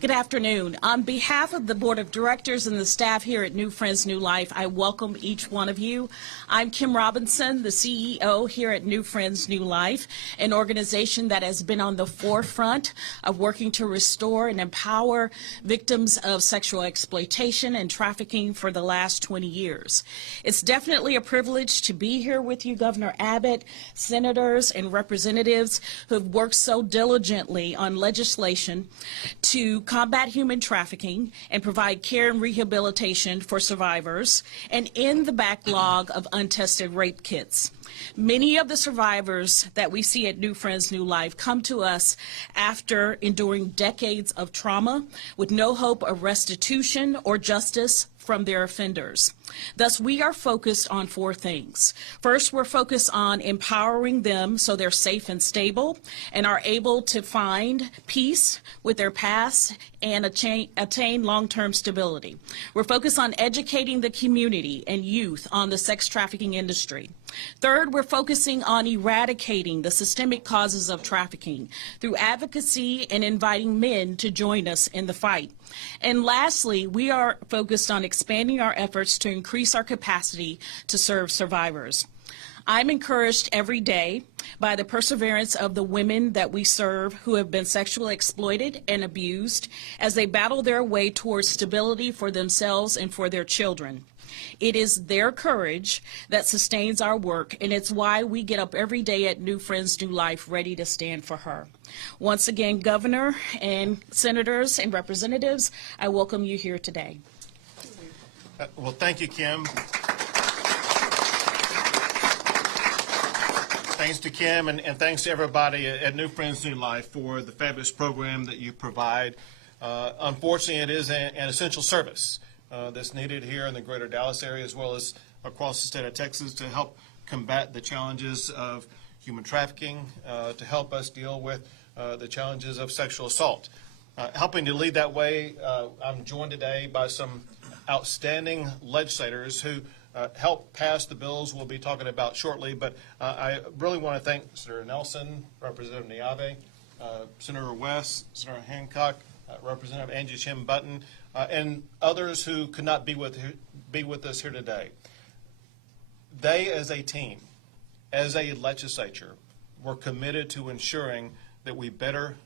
Good afternoon. On behalf of the Board of Directors and the staff here at New Friends, New Life, I welcome each one of you. I'm Kim Robinson, the CEO here at New Friends, New Life, an organization that has been on the forefront of working to restore and empower victims of sexual exploitation and trafficking for the last 20 years. It's definitely a privilege to be here with you, Governor Abbott, senators, and representatives who have worked so diligently on legislation to combat human trafficking and provide care and rehabilitation for survivors and end the backlog of untested rape kits. Many of the survivors that we see at New Friends, New Life come to us after enduring decades of trauma with no hope of restitution or justice from their offenders. Thus, we are focused on four things. First, we're focused on empowering them so they're safe and stable and are able to find peace with their past and attain long-term stability. We're focused on educating the community and youth on the sex trafficking industry. Third, we're focusing on eradicating the systemic causes of trafficking through advocacy and inviting men to join us in the fight. And lastly, we are focused on expanding our efforts to increase our capacity to serve survivors. I'm encouraged every day by the perseverance of the women that we serve who have been sexually exploited and abused as they battle their way towards stability for themselves and for their children. It is their courage that sustains our work, and it's why we get up every day at New Friends, New Life ready to stand for her. Once again, Governor and senators and representatives, I welcome you here today. Well, thank you, Kim. Thanks to Kim and thanks to everybody at New Friends, New Life for the fabulous program that you provide. Unfortunately, it is an essential service that's needed here in the greater Dallas area as well as across the state of Texas to help combat the challenges of human trafficking, to help us deal with the challenges of sexual assault. Helping to lead that way, I'm joined today by some outstanding legislators who helped pass the bills we'll be talking about shortly, but I really want to thank Senator Nelson, Representative Niave, Senator West, Senator Hancock, Representative Angie Chim Button, and others who could not be with us here today. They, as a team, as a legislature, were committed to ensuring that we better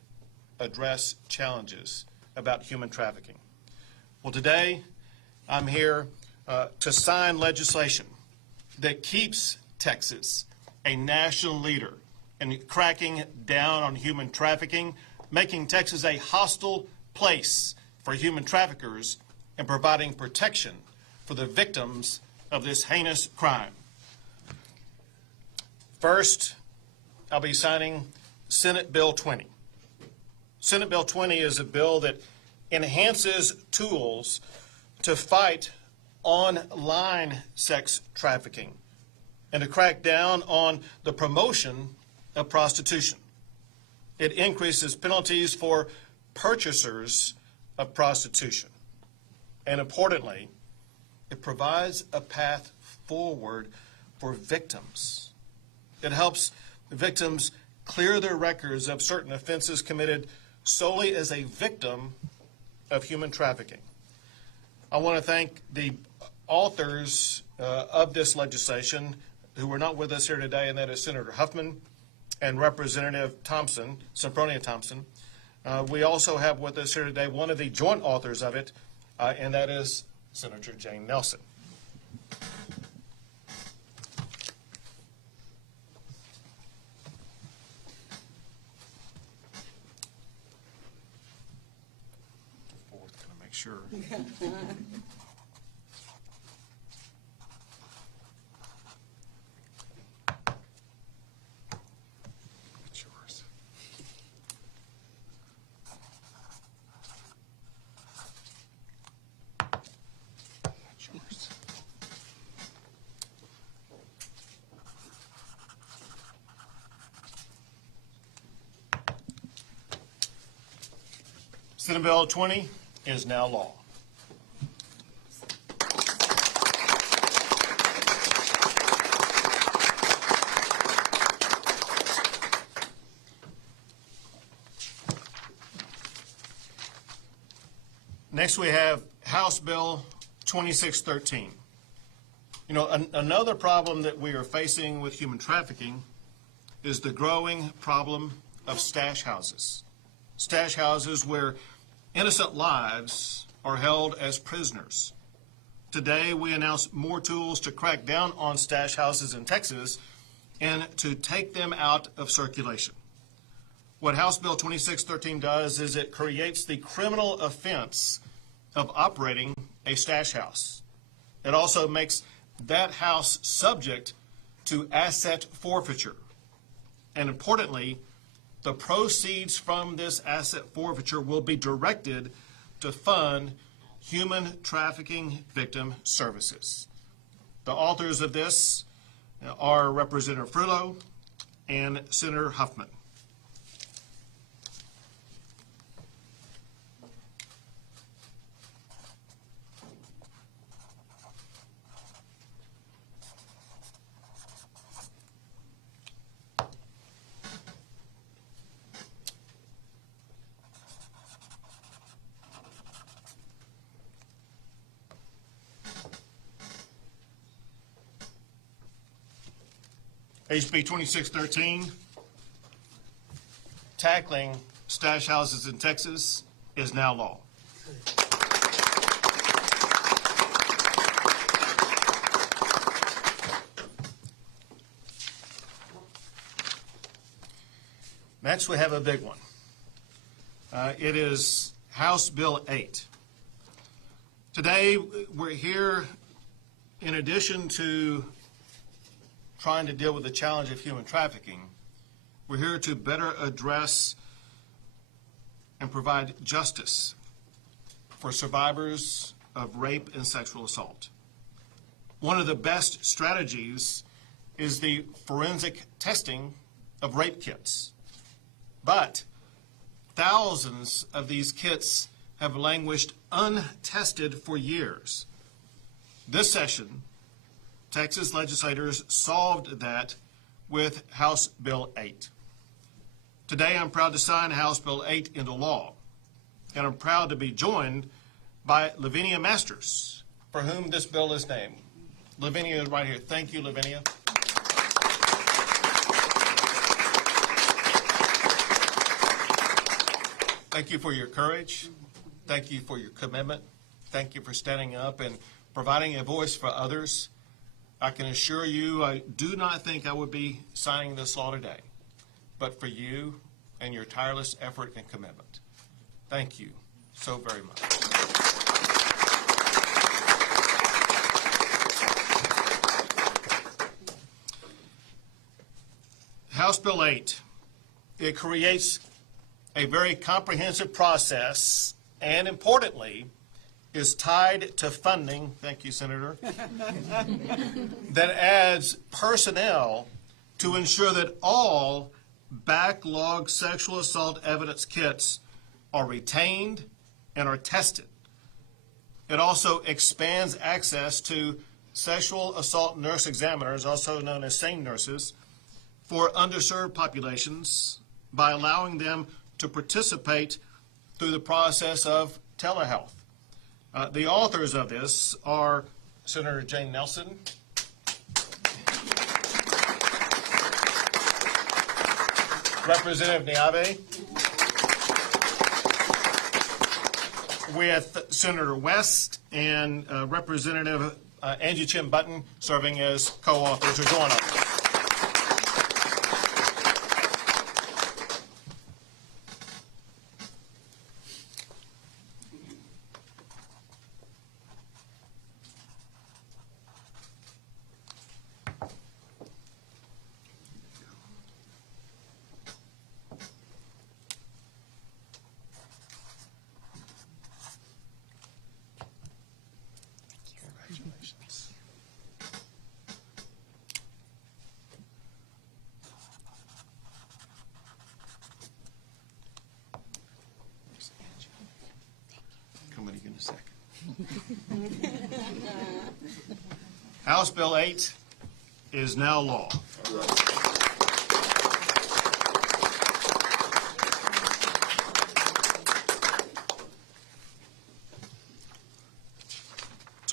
address challenges about human trafficking. Well, today I'm here to sign legislation that keeps Texas a national leader in cracking down on human trafficking, making Texas a hostile place for human traffickers, and providing protection for the victims of this heinous crime. First, I'll be signing Senate Bill 20. Senate Bill 20 is a bill that enhances tools to fight online sex trafficking and to crack down on the promotion of prostitution. It increases penalties for purchasers of prostitution. And importantly, it provides a path forward for victims. It helps victims clear their records of certain offenses committed solely as a victim of human trafficking. I want to thank the authors of this legislation who are not with us here today, and that is Senator Huffman and Representative Thompson, Sempronia Thompson. We also have with us here today one of the joint authors of it, and that is Senator Jane Nelson. Fourth, gonna make sure. Senate Bill 20 is now law. Next, we have House Bill 2613. You know, another problem that we are facing with human trafficking is the growing problem of stash houses. Stash houses where innocent lives are held as prisoners. Today, we announce more tools to crack down on stash houses in Texas and to take them out of circulation. What House Bill 2613 does is it creates the criminal offense of operating a stash house. It also makes that house subject to asset forfeiture. And importantly, the proceeds from this asset forfeiture will be directed to fund human trafficking victim services. The authors of this are Representative Frullo and Senator Huffman. HB 2613, tackling stash houses in Texas, is now law. Next, we have a big one. It is House Bill 8. Today, we're here in addition to trying to deal with the challenge of human trafficking. We're here to better address and provide justice for survivors of rape and sexual assault. One of the best strategies is the forensic testing of rape kits. But thousands of these kits have languished untested for years. This session, Texas legislators solved that with House Bill 8. Today, I'm proud to sign House Bill 8 into law, and I'm proud to be joined by Lavinia Masters, for whom this bill is named. Lavinia is right here. Thank you, Lavinia. Thank you for your courage. Thank you for your commitment. Thank you for standing up and providing a voice for others. I can assure you, I do not think I would be signing this law today, but for you and your tireless effort and commitment. Thank you so very much. House Bill 8, it creates a very comprehensive process and, importantly, is tied to funding, thank you, Senator, that adds personnel to ensure that all backlog sexual assault evidence kits are retained and are tested. It also expands access to sexual assault nurse examiners, also known as SANE nurses, for underserved populations by allowing them to participate through the process of telehealth. The authors of this are Senator Jane Nelson, Representative Niave, we have Senator West, and Representative Angie Chin Button serving as co-authors or joint authors. In a second. House Bill 8 is now law.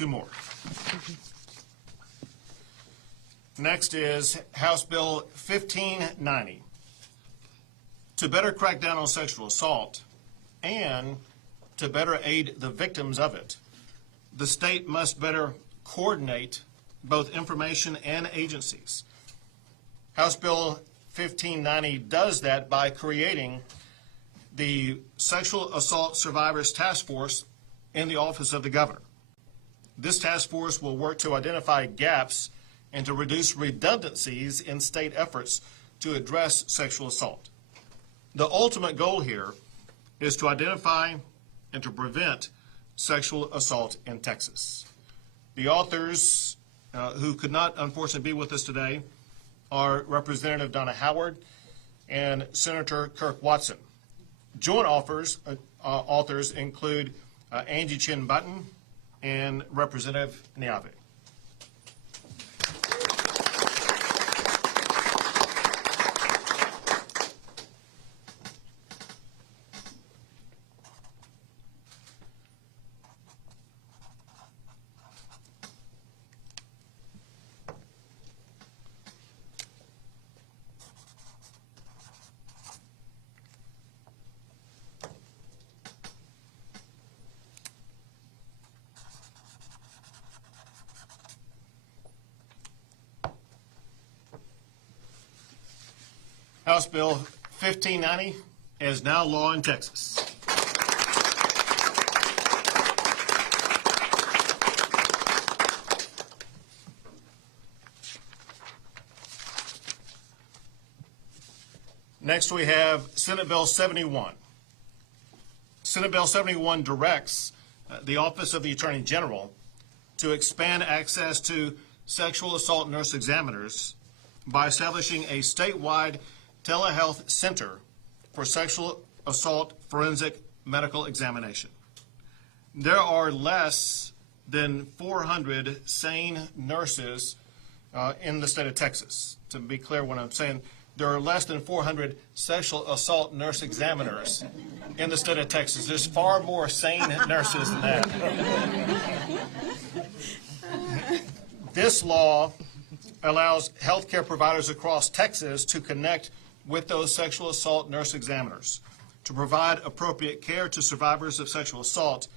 two more. Next is House Bill 1590. To better crack down on sexual assault and to better aid the victims of it, the state must better coordinate both information and agencies. House Bill 1590 does that by creating the Sexual Assault Survivors Task Force in the Office of the Governor. This task force will work to identify gaps and to reduce redundancies in state efforts to address sexual assault. The ultimate goal here is to identify and to prevent sexual assault in Texas. The authors who could not unfortunately be with us today are Representative Donna Howard and Senator Kirk Watson. Joint authors include Angie Chin Button and Representative Niave. House Bill 1590 is now law in Texas. Next we have Senate Bill 71. Senate Bill 71 directs the Office of the Attorney General to expand access to sexual assault nurse examiners by establishing a statewide telehealth center for sexual assault forensic medical examination. There are less than 400 sane nurses in the state of Texas. To be clear, when I'm saying there are less than 400 sexual assault nurse examiners in the state of Texas. There's far more sane nurses than that. This law allows healthcare providers across Texas to connect with those sexual assault nurse examiners, to provide appropriate care to survivors of sexual assault,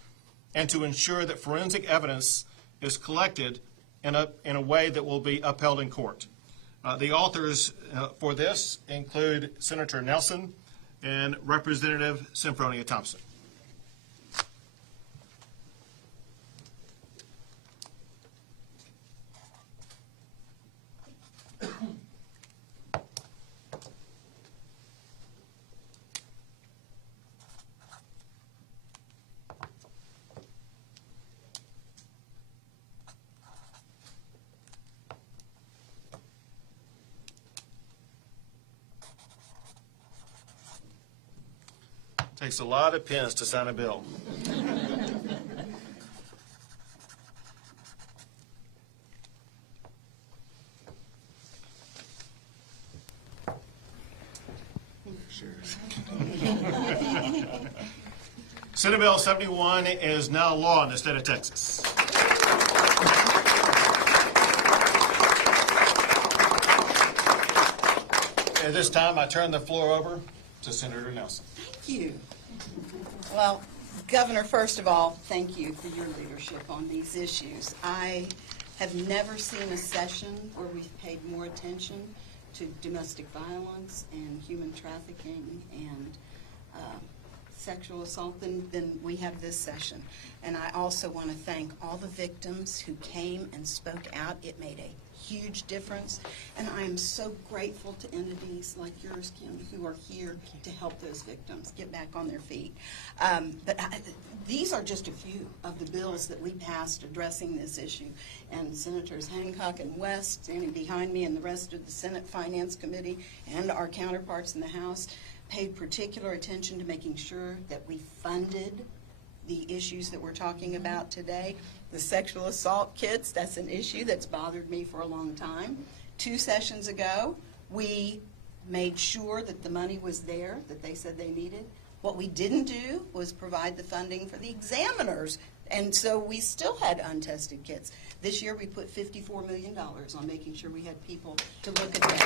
and to ensure that forensic evidence is collected in a way that will be upheld in court. The authors for this include Senator Nelson and Representative Sempronia Thompson. Takes a lot of pens to sign a bill. Senate Bill 71 is now law in the state of Texas. At this time, I turn the floor over to Senator Nelson. Thank you. Well, Governor, first of all, thank you for your leadership on these issues. I have never seen a session where we've paid more attention to domestic violence and human trafficking and sexual assault than we have this session. And I also want to thank all the victims who came and spoke out. It made a huge difference, and I am so grateful to entities like yours, Kim, who are here to help those victims get back on their feet. These are just a few of the bills that we passed addressing this issue, and Senators Hancock and West, standing behind me, and the rest of the Senate Finance Committee and our counterparts in the House paid particular attention to making sure that we funded the issues that we're talking about today. The sexual assault kits, that's an issue that's bothered me for a long time. 2 sessions ago, we made sure that the money was there that they said they needed What we didn't do was provide the funding for the examiners, and so we still had untested kits. This year, we put $54 million on making sure we had people to look at that.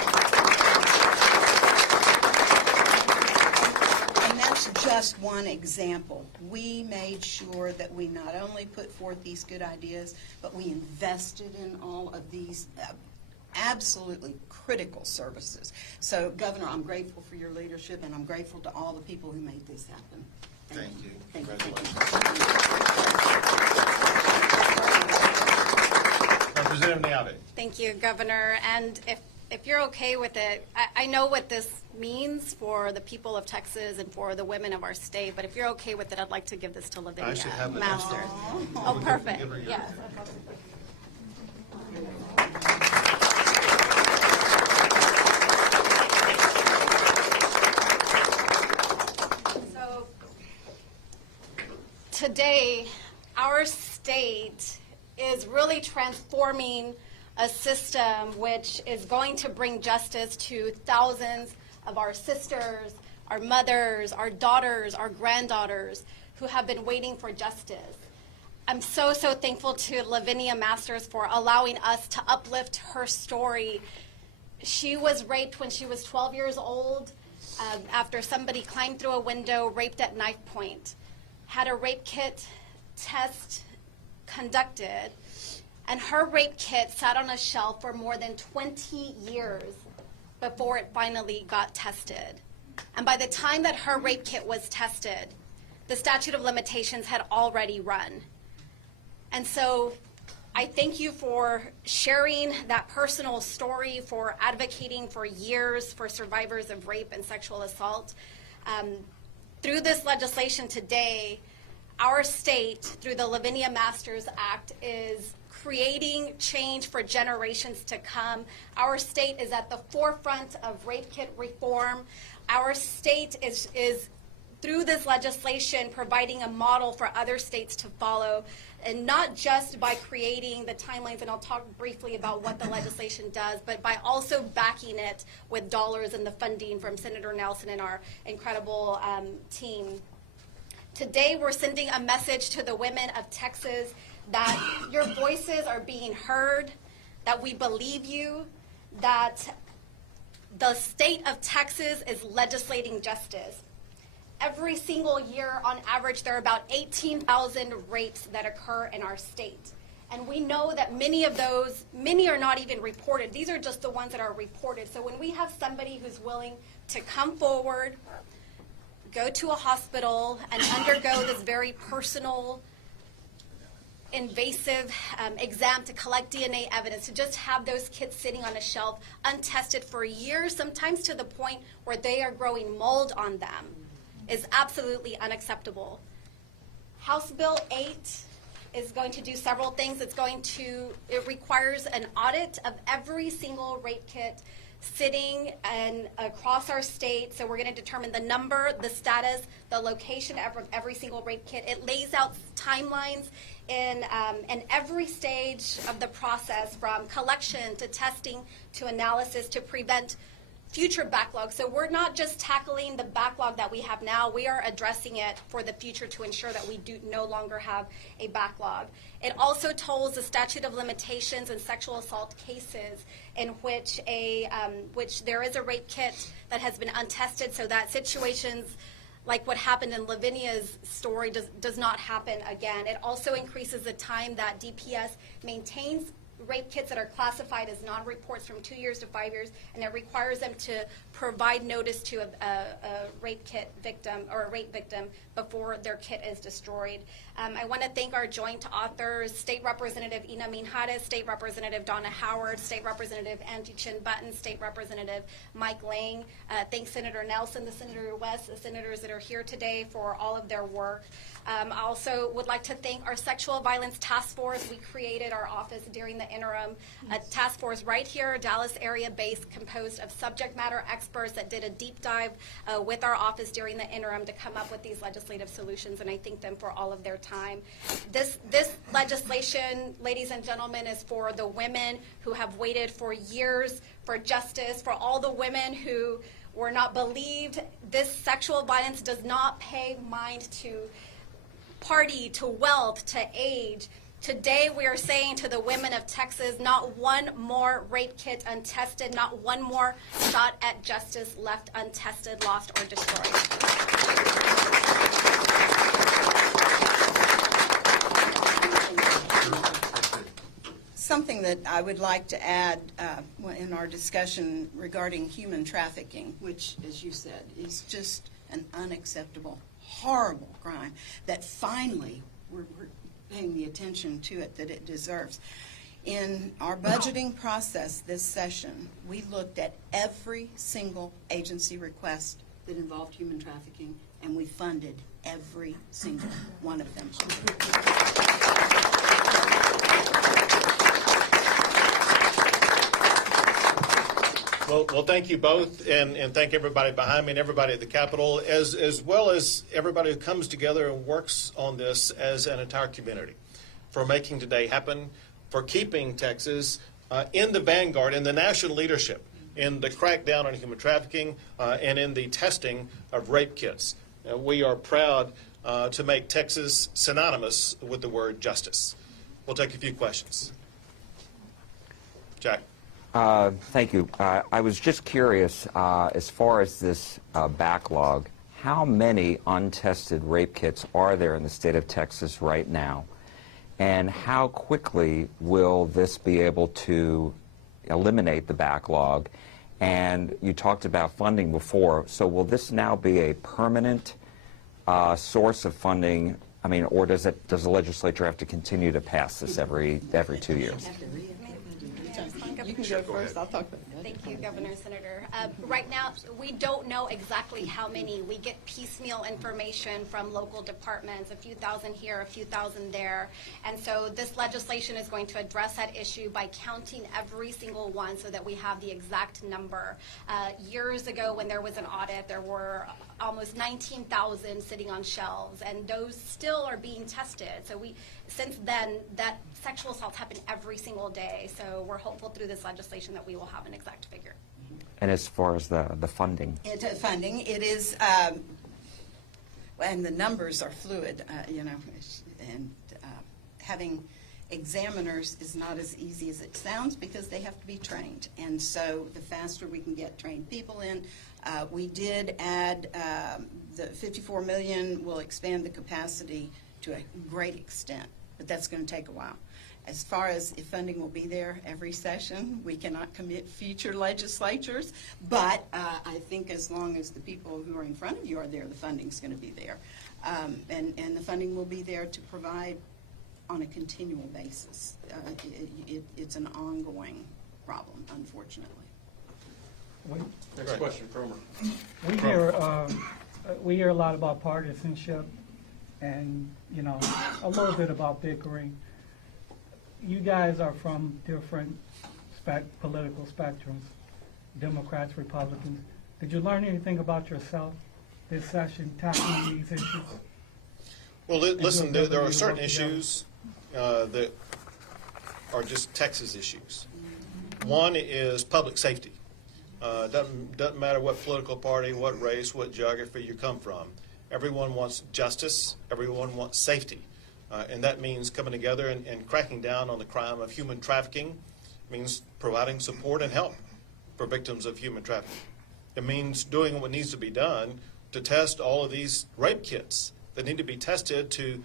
And that's just one example. We made sure that we not only put forth these good ideas, but we invested in all of these absolutely critical services. So, Governor, I'm grateful for your leadership, and I'm grateful to all the people who made this happen. Thank you. Thank you. Representative Abbott. Thank you, Governor. And if you're okay with it, I know what this means for the people of Texas and for the women of our state, but if you're okay with it, I'd like to give this to Lavinia I should have it. Masters. Oh, perfect. Yes. So today, our state is really transforming a system which is going to bring justice to thousands of our sisters, our mothers, our daughters, our granddaughters who have been waiting for justice. I'm so thankful to Lavinia Masters for allowing us to uplift her story. She was raped when she was 12 years old after somebody climbed through a window, raped at knife point, had a rape kit test conducted, and her rape kit sat on a shelf for more than 20 years before it finally got tested. And by the time that her rape kit was tested, the statute of limitations had already run. And so I thank you for sharing that personal story, for advocating for years for survivors of rape and sexual assault. Through this legislation today, our state, through the Lavinia Masters Act, is creating change for generations to come. Our state is at the forefront of rape kit reform. Our state is through this legislation, providing a model for other states to follow, and not just by creating the timelines, and I'll talk briefly about what the legislation does, but by also backing it with dollars and the funding from Senator Nelson and our incredible team. Today, we're sending a message to the women of Texas that your voices are being heard, that we believe you, that the state of Texas is legislating justice. Every single year, on average, there are about 18,000 rapes that occur in our state. And we know that many are not even reported. These are just the ones that are reported. So when we have somebody who's willing to come forward, go to a hospital, and undergo this very personal, invasive exam to collect DNA evidence, to just have those kits sitting on a shelf untested for years, sometimes to the point where they are growing mold on them, is absolutely unacceptable. House Bill 8 is going to do several things. It requires an audit of every single rape kit sitting and across our state. So we're going to determine the number, the status, the location of every single rape kit. It lays out timelines in every stage of the process, from collection to testing to analysis, to prevent future backlog. So we're not just tackling the backlog that we have now, we are addressing it for the future to ensure that we do no longer have a backlog. It also tolls the statute of limitations in sexual assault cases in which there is a rape kit that has been untested, so that situations like what happened in Lavinia's story does not happen again. It also increases the time that DPS maintains rape kits that are classified as non-reports from 2 years to 5 years, and it requires them to provide notice to a rape kit victim or a rape victim before their kit is destroyed. I want to thank our joint authors, State Representative Ina Minjares, State Representative Donna Howard, State Representative Angie Chin Button, State Representative Mike Lang. Thanks Senator Nelson, the Senator West, the senators that are here today for all of their work. I also would like to thank our Sexual Violence Task Force. We created our office during the interim, a task force right here, Dallas area based, composed of subject matter experts that did a deep dive with our office during the interim to come up with these legislative solutions, and I thank them for all of their time. This legislation, ladies and gentlemen, is for the women who have waited for years for justice, for all the women who We're not believed. This sexual violence does not pay mind to party, to wealth, to age. Today we are saying to the women of Texas, not one more rape kit untested, not one more shot at justice left untested, lost, or destroyed. Something that I would like to add in our discussion regarding human trafficking, which, as you said, is just an unacceptable, horrible crime that finally we're paying the attention to it that it deserves. In our budgeting process this session, we looked at every single agency request that involved human trafficking, and we funded every single one of them. Well, thank you both, and thank everybody behind me and everybody at the Capitol, as well as everybody who comes together and works on this as an entire community, for making today happen, for keeping Texas in the vanguard, in the national leadership, in the crackdown on human trafficking, and in the testing of rape kits. We are proud to make Texas synonymous with the word justice. We'll take a few questions. Jack. Thank you. I was just curious, as far as this backlog, how many untested rape kits are there in the state of Texas right now? And how quickly will this be able to eliminate the backlog? And you talked about funding before, so will this now be a permanent source of funding? I mean, or does the legislature have to continue to pass this every 2 years? You can go first. I'll talk about it. Thank you, Governor, Senator. Right now, we don't know exactly how many. We get piecemeal information from local departments, a few thousand here, a few thousand there. And so this legislation is going to address that issue by counting every single one so that we have the exact number. Years ago, when there was an audit, there were almost 19,000 sitting on shelves, and those still are being tested. So since then, that sexual assaults happen every single day. So we're hopeful through this legislation that we will have an exact figure. And as far as the funding? Funding, it is, and the numbers are fluid, and having examiners is not as easy as it sounds because they have to be trained. And so the faster we can get trained people in, we did add the $54 million will expand the capacity to a great extent, but that's going to take a while. As far as if funding will be there every session, we cannot commit future legislatures, but I think as long as the people who are in front of you are there, the funding's going to be there. And the funding will be there to provide on a continual basis. It's an ongoing problem, unfortunately. Next question, Cromer. We hear a lot about partisanship and, a little bit about bickering. You guys are from different political spectrums, Democrats, Republicans. Did you learn anything about yourself this session tackling these issues? Well, listen, there are certain issues that are just Texas issues. One is public safety. Doesn't matter what political party, what race, what geography you come from. Everyone wants justice. Everyone wants safety. And that means coming together and cracking down on the crime of human trafficking. It means providing support and help for victims of human trafficking. It means doing what needs to be done to test all of these rape kits that need to be tested to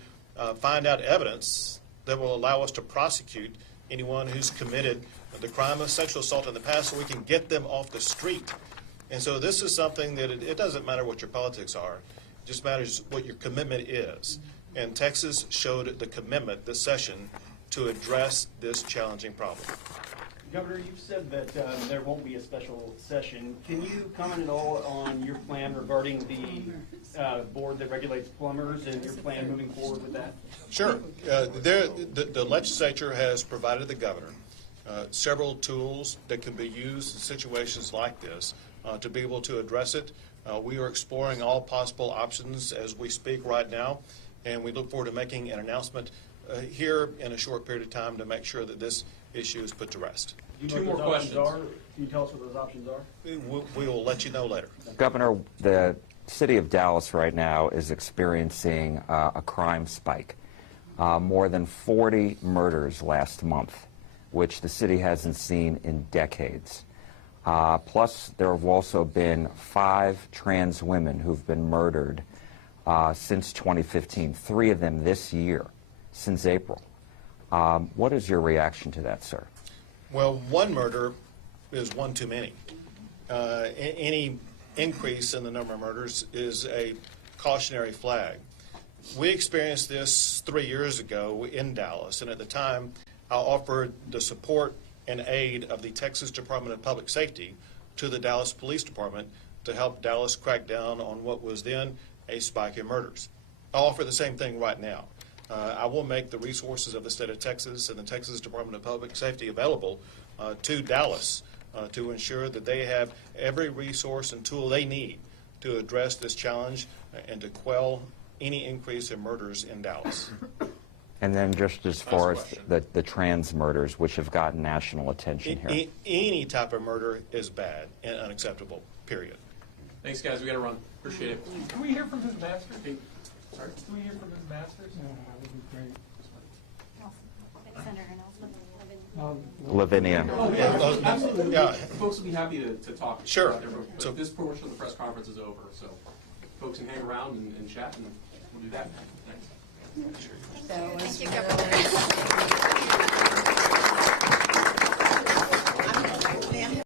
find out evidence that will allow us to prosecute anyone who's committed the crime of sexual assault in the past so we can get them off the street. And so this is something that it doesn't matter what your politics are. It just matters what your commitment is. And Texas showed the commitment this session to address this challenging problem. Governor, you've said that there won't be a special session. Can you comment at all on your plan regarding the board that regulates plumbers and your plan moving forward with that? Sure. The legislature has provided the governor several tools that can be used in situations like this to be able to address it. We are exploring all possible options as we speak right now. and we look forward to making an announcement here in a short period of time to make sure that this issue is put to rest. Two more questions. Can you tell us what those options are? We will let you know later. Governor, the city of Dallas right now is experiencing a crime spike. More than 40 murders last month, which the city hasn't seen in decades. Plus, there have also been 5 trans women who've been murdered since 2015, 3 of them this year, since April. What is your reaction to that, sir? Well, one murder is one too many. Any increase in the number of murders is a cautionary flag. We experienced this 3 years ago in Dallas, and at the time, I offered the support and aid of the Texas Department of Public Safety to the Dallas Police Department to help Dallas crack down on what was then a spike in murders. I'll offer the same thing right now. I will make the resources of the state of Texas and the Texas Department of Public Safety available to Dallas to ensure that they have every resource and tool they need to address this challenge and to quell any increase in murders in Dallas. And then just as far as the trans murders, which have gotten national attention here. Any type of murder is bad and unacceptable, period. Thanks, guys. We got to run. Appreciate it. Can we hear from his masters? Sorry? Can we hear from his masters? Yeah, that would be great. Senator Nelson. Lavinia. Oh, yeah, absolutely. Yeah. Folks will be happy to talk. Sure. About their vote, but So- this portion of the press conference is over, so folks can hang around and chat, and we'll do that. Thanks. That was Thank you, Governor.